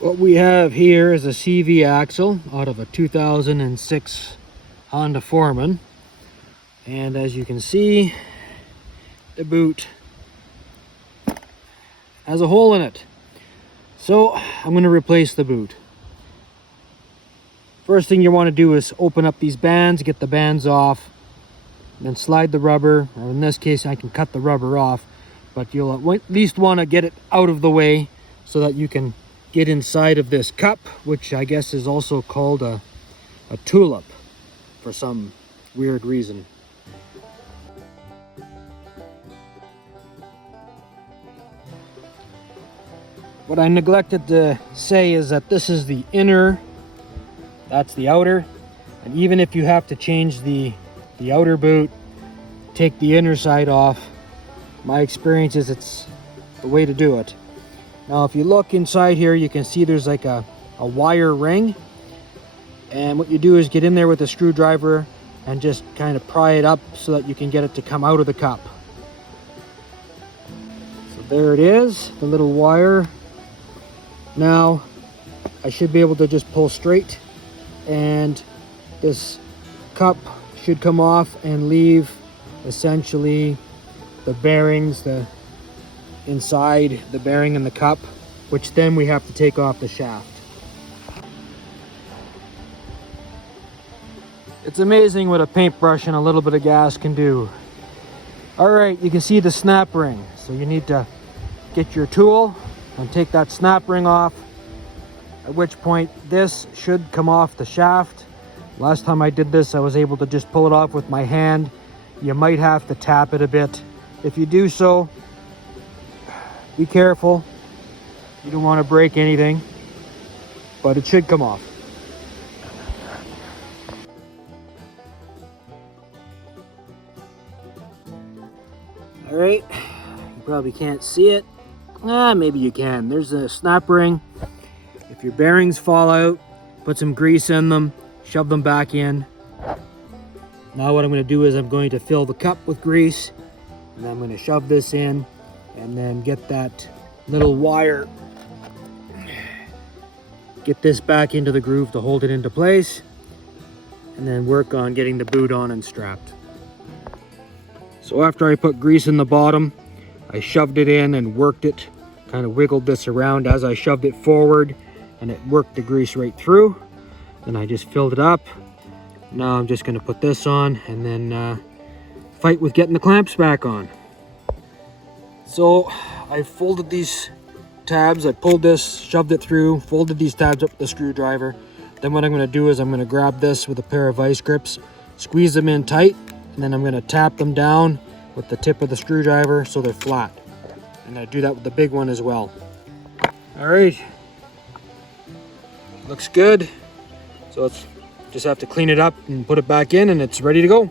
What we have here is a CV axle out of a 2006 Honda Foreman. And as you can see, the boot has a hole in it. So I'm going to replace the boot. First thing you want to do is open up these bands, get the bands off, then slide the rubber, or in this case I can cut the rubber off, but you'll at least want to get it out of the way so that you can get inside of this cup, which I guess is also called a tulip for some weird reason. What I neglected to say is that this is the inner, that's the outer, and even if you have to change the outer boot, take the inner side off, my experience is it's the way to do it. Now if you look inside here, you can see there's like a wire ring, and what you do is get in there with a screwdriver and just kind of pry it up so that you can get it to come out of the cup. So there it is, the little wire. Now I should be able to just pull straight and this cup should come off and leave essentially the bearings, the inside the bearing in the cup, which then we have to take off the shaft. It's amazing what a paintbrush and a little bit of gas can do. All right, you can see the snap ring, so you need to get your tool and take that snap ring off, at which point this should come off the shaft. Last time I did this, I was able to just pull it off with my hand. You might have to tap it a bit. If you do so, be careful. You don't want to break anything, but it should come off. All right, you probably can't see it. Maybe you can. There's a snap ring. If your bearings fall out, put some grease in them, shove them back in. Now what I'm going to do is I'm going to fill the cup with grease, and I'm going to shove this in and then get that little wire, get this back into the groove to hold it into place, and then work on getting the boot on and strapped. So after I put grease in the bottom, I shoved it in and worked it, kind of wiggled this around as I shoved it forward, and it worked the grease right through. Then I just filled it up. Now I'm just going to put this on and then fight with getting the clamps back on. So I folded these tabs, I pulled this, shoved it through, folded these tabs up with the screwdriver. Then what I'm going to do is I'm going to grab this with a pair of vice grips, squeeze them in tight, and then I'm going to tap them down with the tip of the screwdriver so they're flat. And I do that with the big one as well. All right, looks good. So let's just have to clean it up and put it back in, and it's ready to go.